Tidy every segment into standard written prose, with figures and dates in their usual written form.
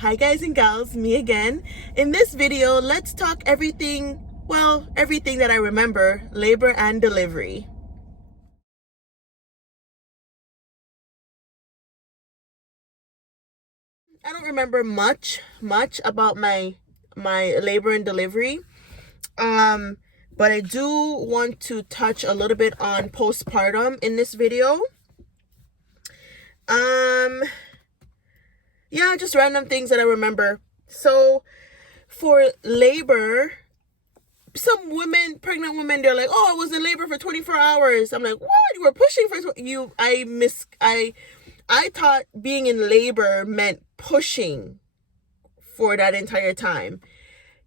Hi guys and gals, me again. In this video, let's talk everything that I remember, labor and delivery. I don't remember much about my labor and delivery. But I do want to touch a little bit on postpartum in this video. Yeah, just random things that I remember. So for labor, some women, pregnant women, they're like, oh, I was in labor for 24 hours. I'm like, what? You were pushing for you? I thought being in labor meant pushing for that entire time.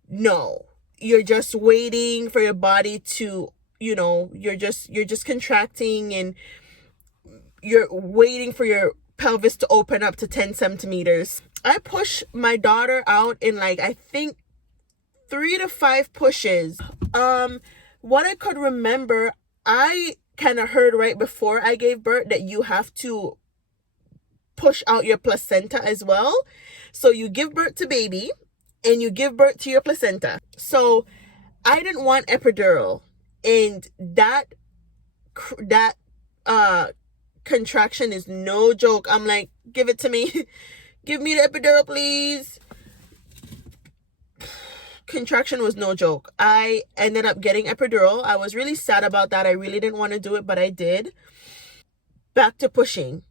No, you're just waiting for your body to, you're just contracting, and you're waiting for your pelvis to open up to 10 centimeters. I pushed my daughter out in, like, I think 3 to 5 pushes. What I could remember, I kind of heard right before I gave birth that you have to push out your placenta as well. So you give birth to baby and you give birth to your placenta. So I didn't want epidural, and that contraction is no joke. I'm like, give it to me. Give me the epidural, please. Contraction was no joke. I ended up getting epidural. I was really sad about that. I really didn't want to do it, but I did. Back to pushing.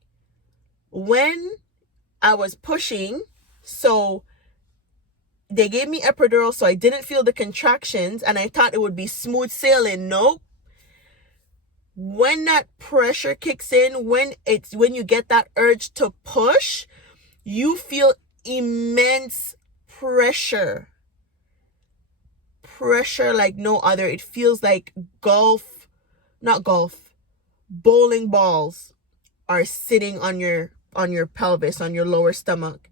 When I was pushing, so they gave me epidural, so I didn't feel the contractions, and I thought it would be smooth sailing. Nope. When that pressure kicks in, when you get that urge to push, you feel immense pressure like no other. It feels like bowling balls are sitting on your pelvis, on your lower stomach.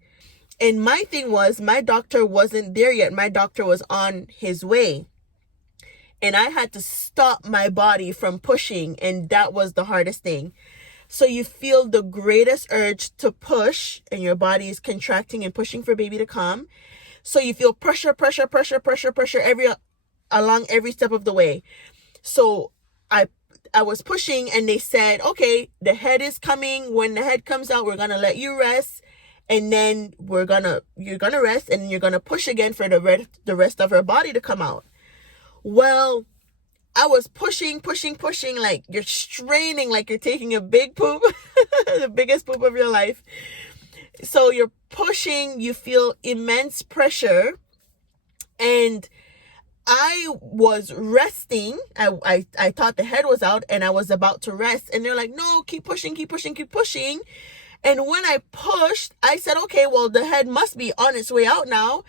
And my thing was, my doctor wasn't there yet. My doctor was on his way, and I had to stop my body from pushing, and that was the hardest thing. So you feel the greatest urge to push, and your body is contracting and pushing for baby to come. So you feel pressure along every step of the way. So I was pushing, and they said, okay, the head is coming. When the head comes out, we're going to let you rest. And then you're going to rest, and you're going to push again for the rest of her body to come out. Well, I was pushing, like you're straining, like you're taking a big poop, the biggest poop of your life. So you're pushing, you feel immense pressure, and I was resting. I thought the head was out, and I was about to rest, and they're like, no, keep pushing. And when I pushed, I said, okay, well, the head must be on its way out now.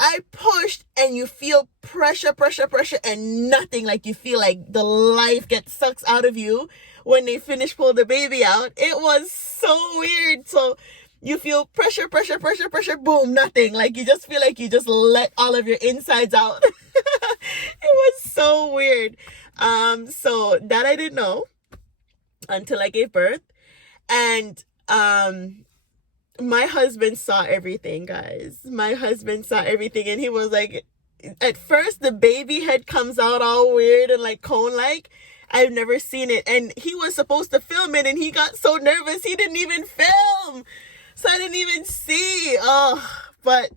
I pushed, and you feel pressure, and nothing. Like, you feel like the life gets sucked out of you when they finish pull the baby out. It was so weird. So you feel pressure, boom, nothing. Like, you just feel like you just let all of your insides out. It was so weird. So that I didn't know until I gave birth. And my husband saw everything, guys. My husband saw everything, and he was like, at first the baby head comes out all weird and like cone-like. I've never seen it. And he was supposed to film it, and he got so nervous he didn't even film. So I didn't even see. But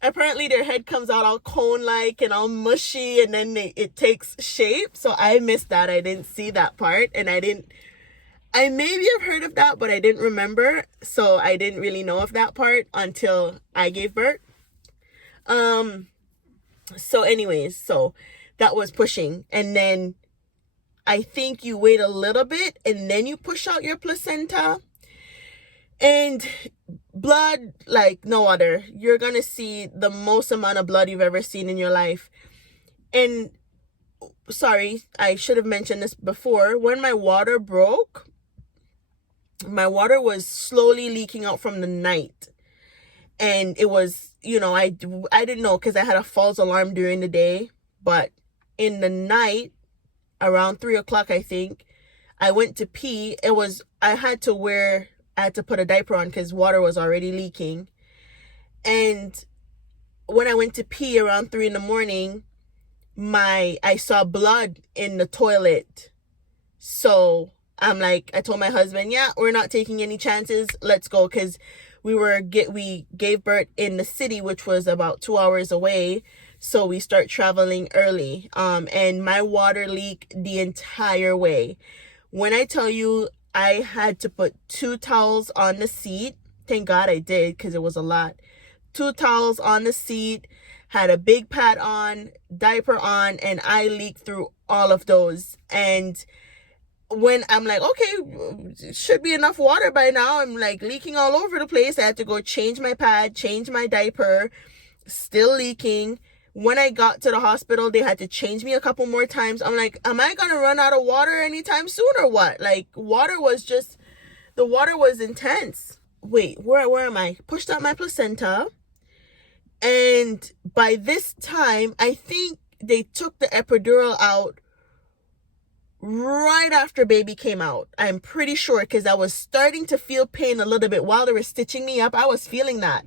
apparently their head comes out all cone-like and all mushy, and then it takes shape. So I missed that. I didn't see that part, and I maybe have heard of that, but I didn't remember. So I didn't really know of that part until I gave birth. So anyways, so that was pushing. And then I think you wait a little bit, and then you push out your placenta. And blood like no other. You're going to see the most amount of blood you've ever seen in your life. And sorry, I should have mentioned this before. When my water broke, my water was slowly leaking out from the night, and it was, I didn't know, because I had a false alarm during the day, but in the night around 3:00, I think, I went to pee. I had to put a diaper on because water was already leaking, And when I went to pee around 3 in the morning, I saw blood in the toilet. So I'm like, I told my husband, yeah, we're not taking any chances. Let's go. Cause we gave birth in the city, which was about 2 hours away. So we start traveling early. And my water leaked the entire way. When I tell you I had to put 2 towels on the seat, thank God I did, because it was a lot. 2 towels on the seat, had a big pad on, diaper on, and I leaked through all of those. And when I'm like, okay, should be enough water by now, I'm like leaking all over the place. I had to go change my pad, change my diaper, still leaking. When I got to the hospital, they had to change me a couple more times. I'm like, am I gonna run out of water anytime soon or what? Like, the water was intense. Wait, where am I? Pushed out my placenta. And by this time, I think they took the epidural out right after baby came out. I'm pretty sure, because I was starting to feel pain a little bit while they were stitching me up. I was feeling that.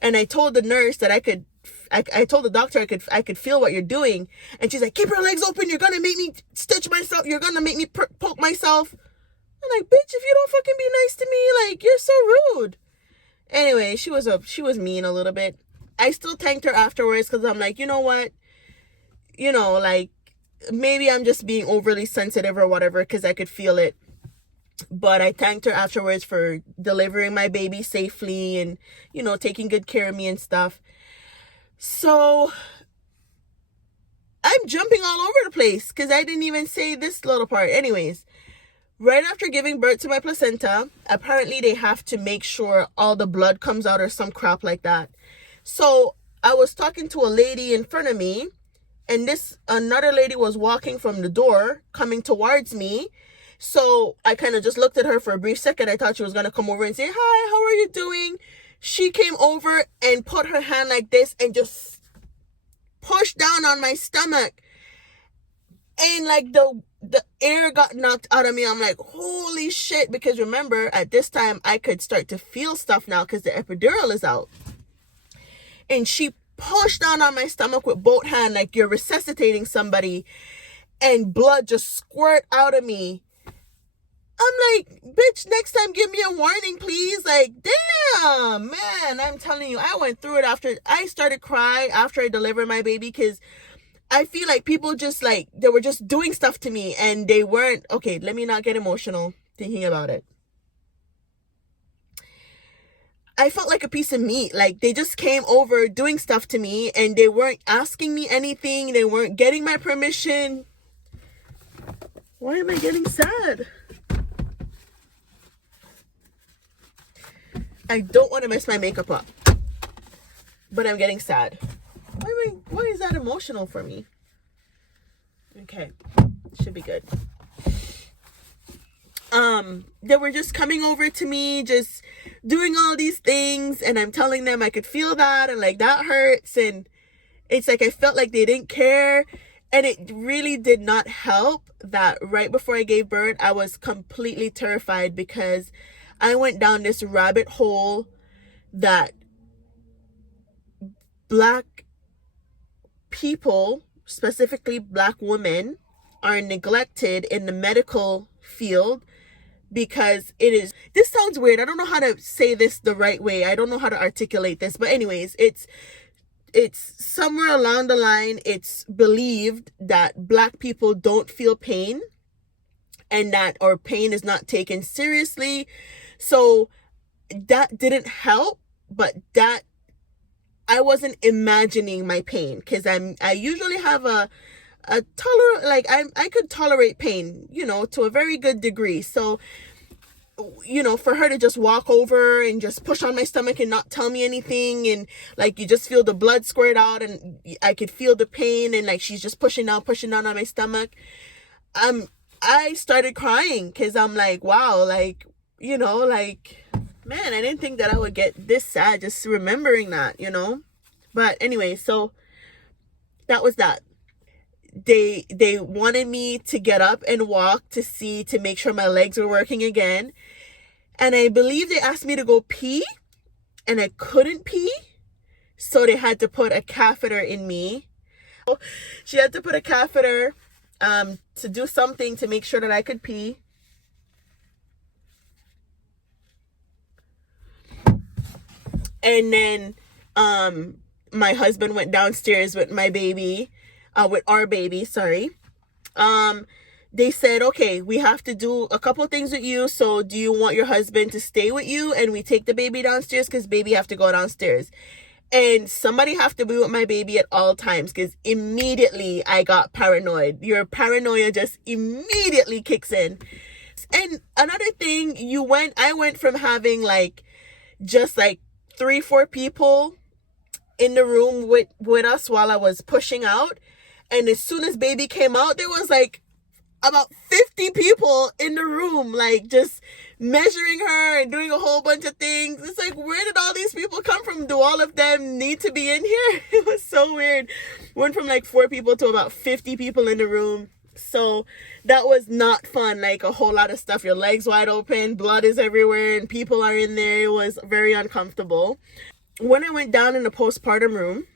And I told the nurse that I told the doctor I could feel what you're doing. And she's like, keep your legs open. You're going to make me stitch myself. You're going to make me poke myself. I'm like, bitch, if you don't fucking be nice to me, like, you're so rude. Anyway, she was mean a little bit. I still thanked her afterwards, because I'm like, you know what? You know, like, maybe I'm just being overly sensitive or whatever, because I could feel it. But I thanked her afterwards for delivering my baby safely and, you know, taking good care of me and stuff. So I'm jumping all over the place because I didn't even say this little part. Anyways, right after giving birth to my placenta, apparently they have to make sure all the blood comes out or some crap like that. So I was talking to a lady in front of me, and another lady was walking from the door coming towards me. So I kind of just looked at her for a brief second. I thought she was going to come over and say, hi, how are you doing? She came over and put her hand like this and just pushed down on my stomach. And like the air got knocked out of me. I'm like, holy shit. Because remember, at this time, I could start to feel stuff now because the epidural is out. And she pushed down on my stomach with both hands like you're resuscitating somebody. And blood just squirt out of me. I'm like, bitch, next time give me a warning, please. Like, damn, man, I'm telling you, I went through it after I started crying after I delivered my baby, because I feel like people just like, they were just doing stuff to me and they weren't, okay, let me not get emotional thinking about it. I felt like a piece of meat. Like, they just came over doing stuff to me and they weren't asking me anything. They weren't getting my permission. Why am I getting sad? I don't want to mess my makeup up, but I'm getting sad. Why is that emotional for me? Okay, should be good. They were just coming over to me, just doing all these things, and I'm telling them I could feel that, and like, that hurts, and it's like I felt like they didn't care, and it really did not help that right before I gave birth, I was completely terrified because I went down this rabbit hole that Black people, specifically Black women, are neglected in the medical field because this sounds weird. I don't know how to say this the right way. I don't know how to articulate this. But anyways, it's somewhere along the line, it's believed that Black people don't feel pain and that our pain is not taken seriously. So that didn't help, but that I wasn't imagining my pain, because I usually have I could tolerate pain, you know, to a very good degree. So, you know, for her to just walk over and just push on my stomach and not tell me anything, and like you just feel the blood squirt out and I could feel the pain, and like she's just pushing down on my stomach. I started crying because I'm like, wow, like, you know, like, man, I didn't think that I would get this sad just remembering that, you know. But anyway, so that was that. They wanted me to get up and walk to make sure my legs were working again. And I believe they asked me to go pee, and I couldn't pee. So they had to put a catheter in me. She had to put a catheter to do something to make sure that I could pee. And then my husband went downstairs with my baby, with our baby, sorry. They said, okay, we have to do a couple things with you. So do you want your husband to stay with you and we take the baby downstairs? Because baby have to go downstairs. And somebody have to be with my baby at all times, because immediately I got paranoid. Your paranoia just immediately kicks in. And another thing, I went from having like just like 3-4 people in the room with us while I was pushing out. And as soon as baby came out, there was like about 50 people in the room, like just measuring her and doing a whole bunch of things. It's like, where did all these people come from? Do all of them need to be in here? It was so weird. Went from like 4 people to about 50 people in the room. So that was not fun. Like a whole lot of stuff. Your legs wide open, blood is everywhere, and people are in there. It was very uncomfortable. When I went down in the postpartum room,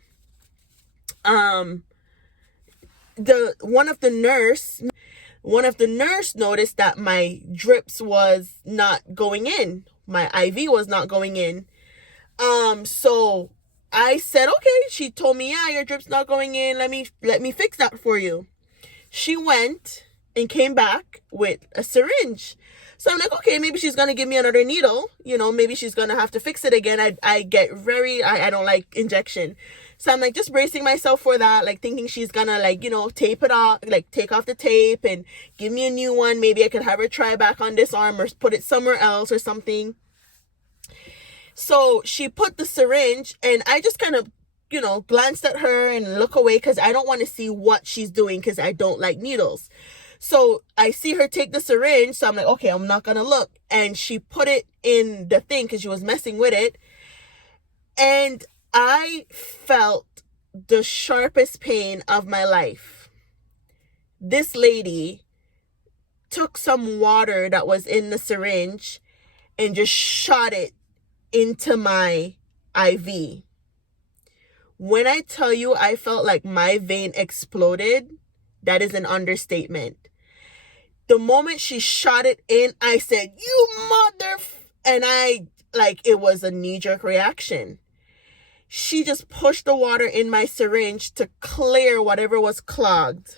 one of the nurse noticed that my drips was not going in. My IV was not going in. So I said, okay. She told me, yeah, your drip's not going in. Let me fix that for you. She went and came back with a syringe. So I'm like, okay, maybe she's going to give me another needle. You know, maybe she's going to have to fix it again. I don't like injection. So I'm like just bracing myself for that, like thinking she's gonna like, you know, tape it off, like take off the tape and give me a new one. Maybe I could have her try back on this arm or put it somewhere else or something. So she put the syringe and I just kind of, you know, glanced at her and look away because I don't want to see what she's doing because I don't like needles. So I see her take the syringe. So I'm like, okay, I'm not going to look. And she put it in the thing because she was messing with it. And I felt the sharpest pain of my life. This lady took some water that was in the syringe and just shot it into my IV. When I tell you I felt like my vein exploded, that is an understatement. The moment she shot it in, I said, you mother... And it was a knee-jerk reaction. She just pushed the water in my syringe to clear whatever was clogged.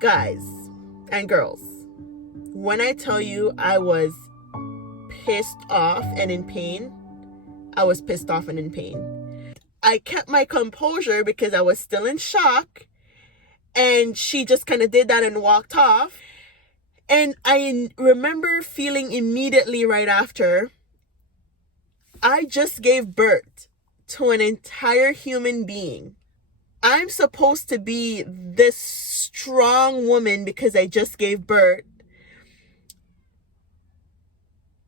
Guys and girls, when I tell you I was pissed off and in pain, I was pissed off and in pain. I kept my composure because I was still in shock. And she just kind of did that and walked off. And I remember feeling immediately right after, I just gave birth to an entire human being. I'm supposed to be this strong woman because I just gave birth.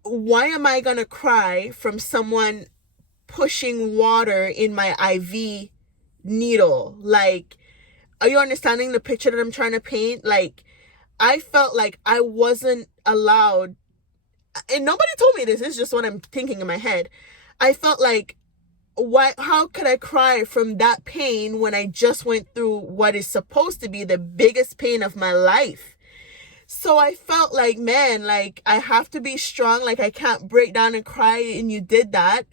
Why am I going to cry from someone pushing water in my IV needle? Like, are you understanding the picture that I'm trying to paint? Like, I felt like I wasn't allowed, and nobody told me this, it's just what I'm thinking in my head. I felt like, how could I cry from that pain when I just went through what is supposed to be the biggest pain of my life? So I felt like, man, like I have to be strong. Like I can't break down and cry, and you did that.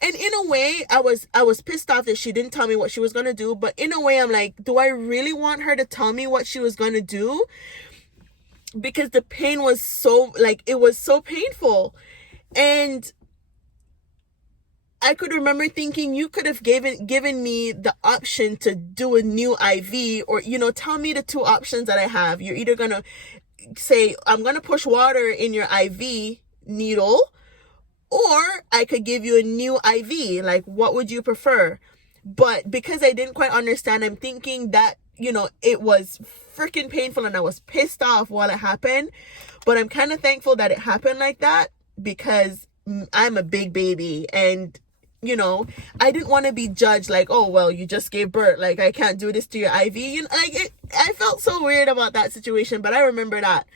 And in a way, I was pissed off that she didn't tell me what she was going to do. But in a way, I'm like, do I really want her to tell me what she was going to do? Because the pain was so, like, it was so painful. And I could remember thinking, you could have given me the option to do a new IV, or, you know, tell me the two options that I have. You're either going to say, I'm going to push water in your IV needle, or I could give you a new IV. Like, what would you prefer? But because I didn't quite understand, I'm thinking that, you know, it was freaking painful and I was pissed off while it happened. But I'm kind of thankful that it happened like that, because I'm a big baby and, you know, I didn't want to be judged like, oh, well, you just gave birth. Like, I can't do this to your IV. You know, like, I felt so weird about that situation, but I remember that.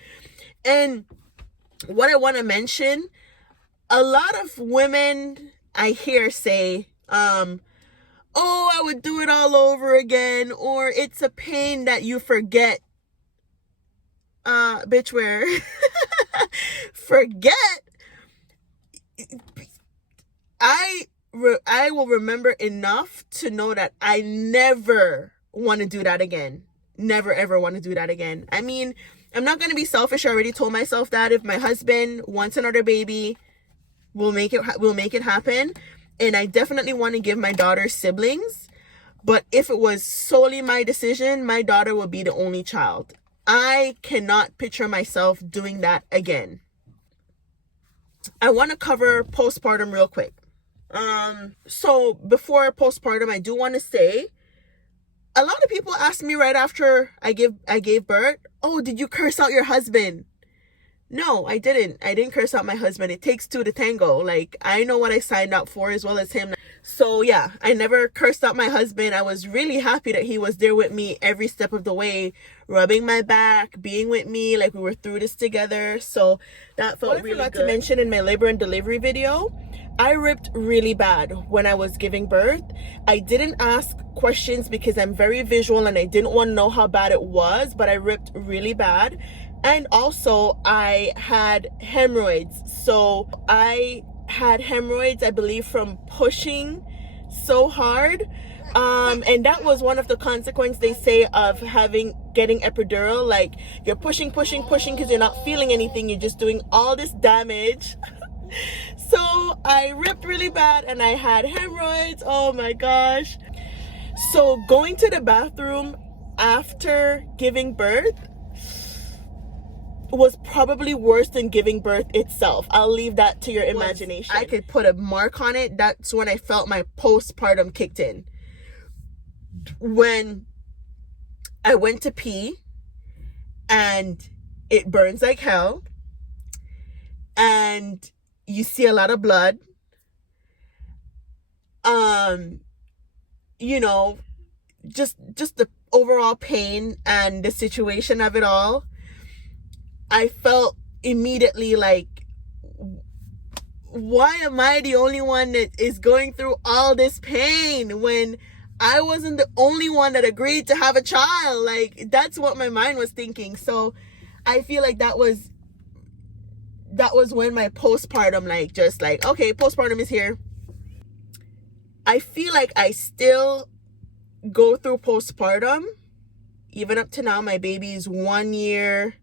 And what I want to mention, a lot of women I hear say, oh, I would do it all over again, or it's a pain that you forget. Bitch, where? Forget? I will remember enough to know that I never want to do that again. Never ever want to do that again. I mean, I'm not going to be selfish. I already told myself that if my husband wants another baby, we'll make it happen. And I definitely want to give my daughter siblings. But if it was solely my decision, my daughter would be the only child. I cannot picture myself doing that again. I want to cover postpartum real quick. So before postpartum, I do want to say, a lot of people ask me right after I gave birth, oh, did you curse out your husband? No, I didn't. I didn't curse out my husband. It takes two to tango. Like, I know what I signed up for as well as him. So yeah, I never cursed out my husband. I was really happy that he was there with me every step of the way, rubbing my back, being with me, like we were through this together. So that felt really good. I forgot to mention in my labor and delivery video, I ripped really bad when I was giving birth. I didn't ask questions because I'm very visual and I didn't want to know how bad it was, but I ripped really bad. And also I had hemorrhoids. So I had hemorrhoids, I believe, from pushing so hard. And that was one of the consequences, they say, of getting epidural. Like, you're pushing because you're not feeling anything. You're just doing all this damage. So I ripped really bad and I had hemorrhoids. Oh my gosh. So going to the bathroom after giving birth was probably worse than giving birth itself. I'll leave that to your imagination. I could put a mark on it. That's when I felt my postpartum kicked in. When I went to pee and it burns like hell and you see a lot of blood, you know, just the overall pain and the situation of it all, I felt immediately like, why am I the only one that is going through all this pain when I wasn't the only one that agreed to have a child? Like, that's what my mind was thinking. So I feel like that was when my postpartum, like, just like, okay, postpartum is here. I feel like I still go through postpartum. Even up to now, my baby is 1 year,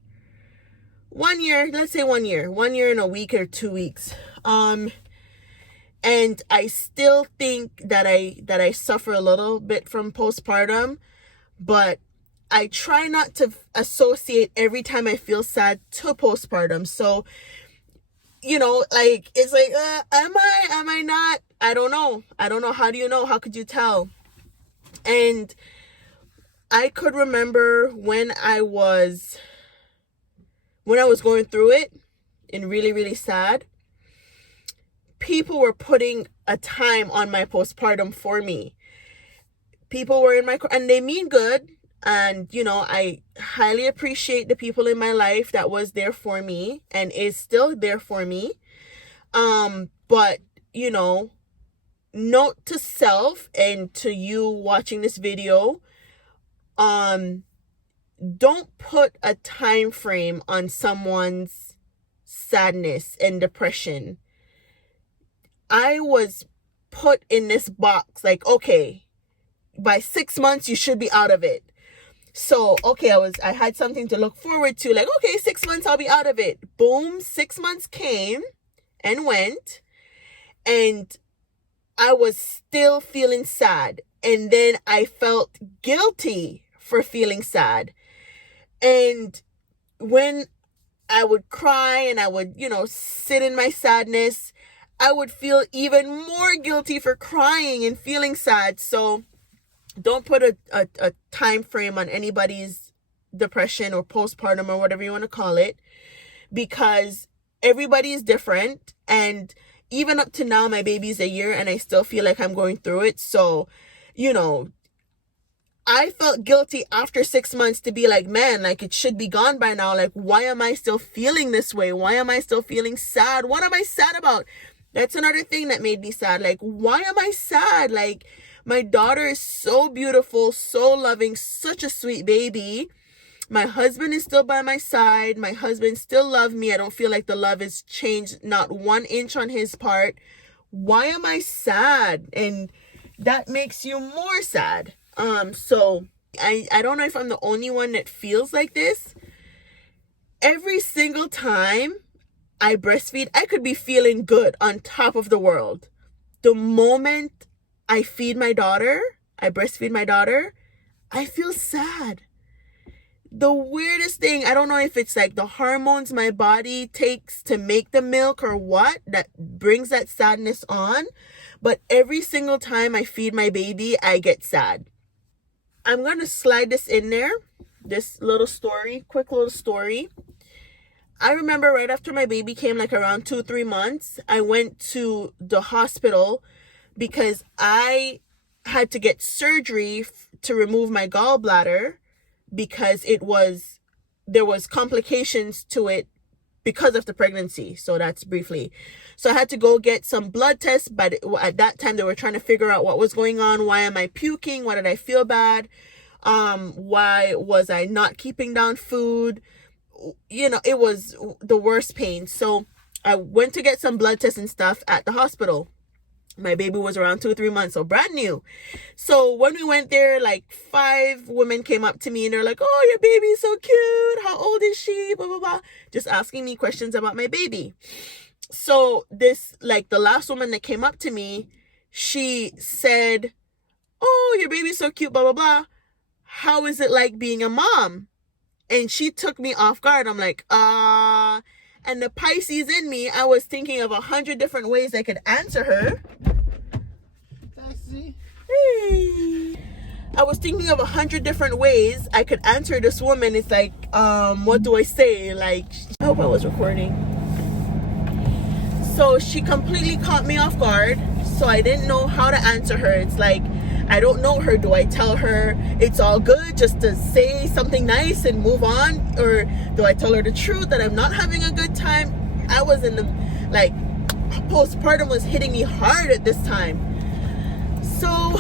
let's say 1 year. 1 year and a week or 2 weeks. And I still think that I suffer a little bit from postpartum, but I try not to associate every time I feel sad to postpartum. So, you know, like, it's like, am I not? I don't know. How do you know? How could you tell? And I could remember when I was going through it and really, really sad, people were putting a time on my postpartum for me. People were in my, and they mean good. And, you know, I highly appreciate the people in my life that was there for me and is still there for me. But, you know, note to self and to you watching this video, don't put a time frame on someone's sadness and depression. I was put in this box like, okay, by 6 months you should be out of it. So, okay, I had something to look forward to, like, okay, 6 months I'll be out of it. Boom, 6 months came and went, and I was still feeling sad. And then I felt guilty for feeling sad. And when I would cry and I would, you know, sit in my sadness, I would feel even more guilty for crying and feeling sad. So don't put a time frame on anybody's depression or postpartum or whatever you want to call it, because everybody is different. And even up to now, my baby's a year and I still feel like I'm going through it. So, you know, I felt guilty after 6 months to be like, man, like, it should be gone by now. Like, why am I still feeling this way? Why am I still feeling sad? What am I sad about? That's another thing that made me sad. Like, why am I sad? Like, my daughter is so beautiful, so loving, such a sweet baby. My husband is still by my side. My husband still loves me. I don't feel like the love has changed not 1 inch on his part. Why am I sad? And that makes you more sad. So I don't know if I'm the only one that feels like this. Every single time I breastfeed, I could be feeling good, on top of the world. The moment I feed my daughter, I breastfeed my daughter, I feel sad. The weirdest thing, I don't know if it's like the hormones my body takes to make the milk or what, that brings that sadness on. But every single time I feed my baby, I get sad. I'm going to slide this in there, this little story, quick little story. I remember right after my baby came, like around 2-3 months, I went to the hospital because I had to get surgery to remove my gallbladder, because there was complications to it because of the pregnancy. So that's briefly. So I had to go get some blood tests, but at that time they were trying to figure out what was going on. Why am I puking? Why did I feel bad? Why was I not keeping down food? You know, it was the worst pain. So I went to get some blood tests and stuff at the hospital. My baby was around 2-3 months, so brand new. So when we went there, like 5 women came up to me and they're like, "Oh, your baby's so cute. How old is she?" Blah, blah, blah. Just asking me questions about my baby. So this, like the last woman that came up to me, she said, "Oh, your baby's so cute, blah, blah, blah. How is it like being a mom?" And she took me off guard. I'm like, and the Pisces in me, I was thinking of 100 different ways I could answer her. Hey. I was thinking of 100 different ways I could answer this woman. It's like, what do I say? Like, I hope I was recording. So she completely caught me off guard. So I didn't know how to answer her. It's like, I don't know her. Do I tell her it's all good just to say something nice and move on? Or do I tell her the truth that I'm not having a good time? I was in the, like, postpartum was hitting me hard at this time. So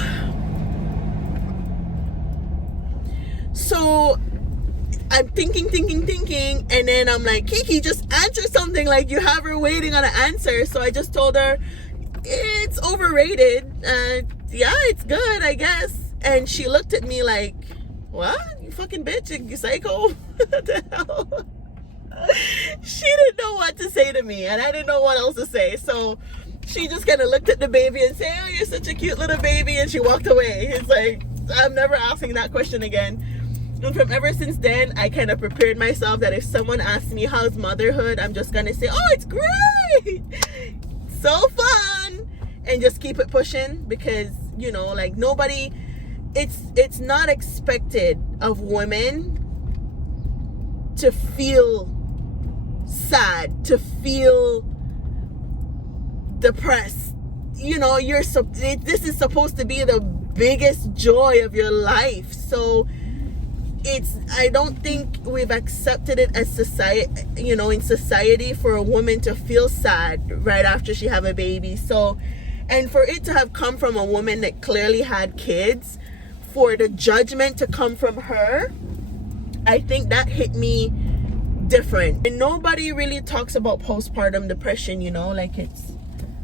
I'm thinking, and then I'm like, "Kiki, just answer something, like you have her waiting on an answer." So I just told her, "It's overrated. Yeah, it's good, I guess." And she looked at me like, "What? You fucking bitch, you psycho." What the hell? She didn't know what to say to me, and I didn't know what else to say. So she just kind of looked at the baby and said, "Oh, you're such a cute little baby," and she walked away. It's like, I'm never asking that question again. And from ever since then, I kind of prepared myself that if someone asks me how's motherhood, I'm just gonna say, "Oh, it's great, so fun," and just keep it pushing, because, you know, like, nobody, it's not expected of women to feel sad, to feel depressed. You know, this is supposed to be the biggest joy of your life. So I don't think we've accepted it as society, you know, in society, for a woman to feel sad right after she have a baby. So, and for it to have come from a woman that clearly had kids, for the judgment to come from her, I think that hit me different. And nobody really talks about postpartum depression, you know, like it's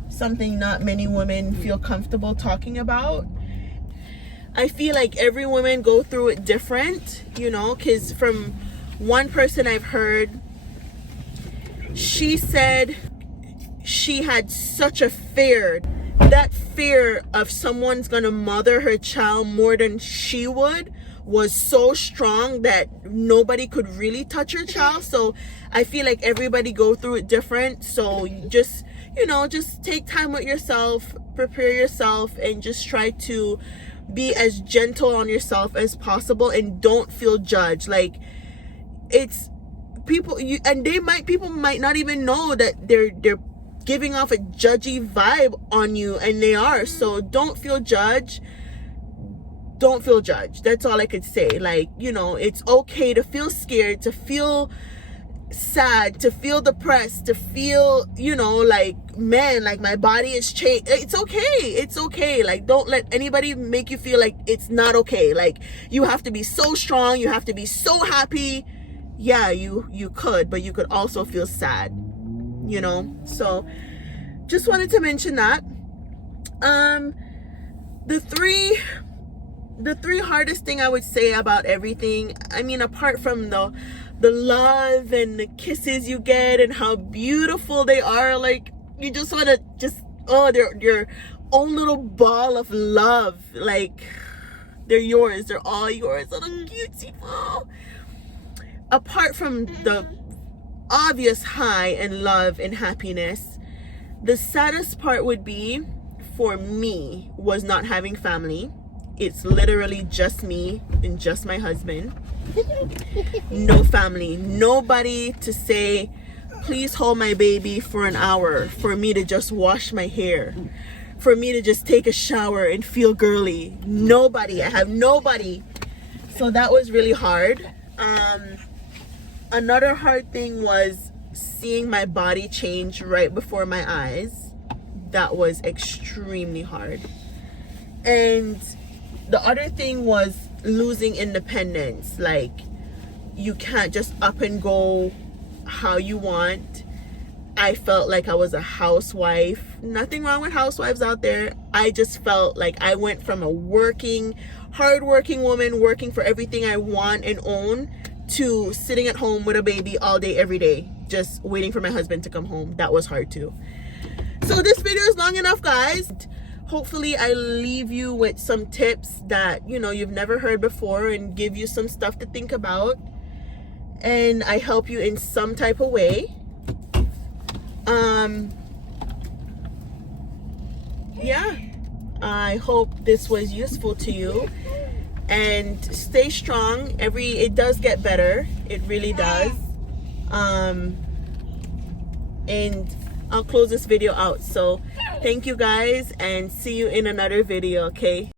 something not many women feel comfortable talking about. I feel like every woman go through it different, you know, because from one person I've heard, she said she had such a fear, that fear of someone's gonna mother her child more than she would was so strong that nobody could really touch her child. So I feel like everybody go through it different. So just, you know, just take time with yourself, prepare yourself, and just try to be as gentle on yourself as possible, and don't feel judged. Like, it's people, people might not even know that they're giving off a judgy vibe on you, and they are. So don't feel judged. That's all I could say. Like, you know, it's okay to feel scared, to feel sad, to feel depressed, to feel, you know, like, man, like my body is changed. It's okay. Like, don't let anybody make you feel like it's not okay. Like, you have to be so strong, you have to be so happy. Yeah, you could, but you could also feel sad, you know. So just wanted to mention that. The three hardest thing I would say about everything, I mean, apart from the love and the kisses you get and how beautiful they are, like, you just want to they're your own little ball of love. Like, they're yours, they're all yours, little cutesy. Oh. Apart from the obvious high and love and happiness, the saddest part would be, for me, was not having family. It's literally just me and just my husband. No family, nobody to say, please hold my baby for an hour, for me to just wash my hair, for me to just take a shower and feel girly. Nobody. I have nobody. So that was really hard. Another hard thing was seeing my body change right before my eyes. That was extremely hard. And the other thing was losing independence. Like, you can't just up and go how you want. I felt like I was a housewife. Nothing wrong with housewives out there. I just felt like I went from a hardworking woman working for everything I want and own to sitting at home with a baby all day, every day, just waiting for my husband to come home. That was hard too. So this video is long enough, guys. Hopefully I leave you with some tips that, you know, you've never heard before, and give you some stuff to think about, and I help you in some type of way. Yeah, I hope this was useful to you, and stay strong. It does get better, it really does. And I'll close this video out. So thank you guys, and see you in another video, okay?